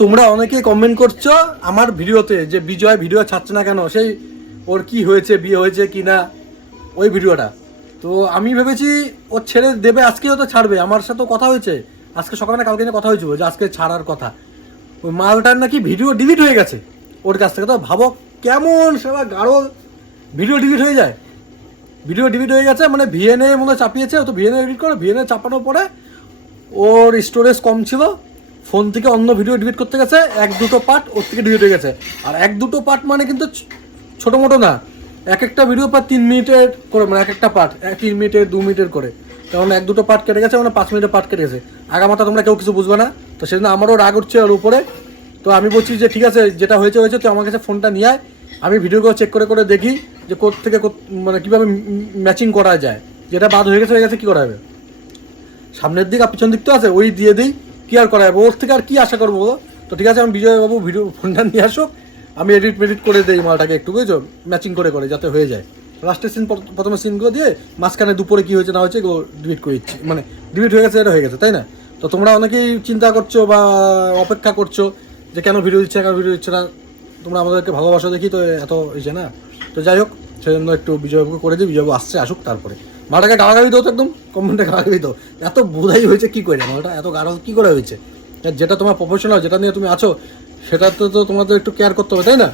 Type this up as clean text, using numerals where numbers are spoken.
তোমরা অনেকে কমেন্ট করছো আমার ভিডিওতে যে বিজয় ভিডিও ছাড়ছে না কেন, সেই ওর কি হয়েছে, বিয়ে হয়েছে কি না, ওই ভিডিওটা। তো আমি ভেবেছি ও ছেড়ে দেবে, আজকেও তো ছাড়বে। আমার সাথেও কথা হয়েছে আজকে সকালে না কালকে কথা হয়েছিল যে আজকে ছাড়ার কথা। ওই মালটার নাকি ভিডিও ডিলিট হয়ে গেছে ওর কাছ থেকে। তো ভাবো কেমন সেবা গাঢ় ভিডিও ডিলিট হয়ে যায়। ভিডিও ডিলিট হয়ে গেছে মানে ভিএনএ মনে চাপিয়েছে, ও তো ভিএনএ এডিট করে, ভিএনএ চাপানোর পরে ওর স্টোরেজ কম ছিল, ফোন থেকে অন্য ভিডিও ডিলিট করতে গেছে, 1-2 পার্ট ওর থেকে ডিলিট হয়ে গেছে। আর 1-2 পার্ট মানে কিন্তু ছোটো মোটো না, এক একটা ভিডিও প্রায় 3 মিনিটের করে, মানে এক একটা পার্ট 3 মিনিটের 2 মিনিটের করে। কারণ 1-2 পার্ট কেটে গেছে, মানে 5 মিনিটের পার্ট কেটে গেছে। আগামাতা তোমরা কেউ কিছু বুঝবে না। তো সেজন্য আমারও রাগ উঠছে ওর উপরে। তো আমি বলছি যে ঠিক আছে, যেটা হয়েছে হয়েছে, তো আমার কাছে ফোনটা নিয়ে আয়, আমি ভিডিওগুলো চেক করে করে দেখি যে থেকে মানে কীভাবে ম্যাচিং করা যায়। যেটা বাদ হয়ে গেছে কী করা হবে, সামনের দিক আর পিছন দিক তো আছে, ওই দিয়ে দিই, কী আর করা যাবে, ওর থেকে আর কী আশা করবো বলো। তো ঠিক আছে, আমি বিজয়বাবু ভিডিও ফোনটা নিয়ে আসুক, আমি এডিট করে দিই মালটাকে একটু, বুঝছো, ম্যাচিং করে করে যাতে হয়ে যায়। লাস্টের সিন প্রথমে সিনগুলো দিয়ে মাঝখানে দুপুরে কী হয়েছে না হয়েছে এগুলো ডিলিট করে দিচ্ছি, মানে ডিলিট হয়ে গেছে, এটা হয়ে গেছে, তাই না? তো তোমরা অনেকেই চিন্তা করছো বা অপেক্ষা করছো যে কেন ভিডিও দিচ্ছে না। তোমরা আমাদেরকে ভালোবাসা দেখি তো এত হয়েছে না। তো যাই হোক, সেজন্য একটু বিজয়বাবুকে করে দিই, বিজয়বাবু আসুক, তারপরে মাটাকে গালাগালি দাও তো, একদম কমেন্টে গালাগালি দাও। এত বোধাই হয়েছে কী করে, মালটা এত গাড়া কী করে হয়েছে? যেটা তোমার প্রফেশনাল, যেটা নিয়ে তুমি আছো, সেটা তো তোমাদের একটু কেয়ার করতে হবে, তাই না?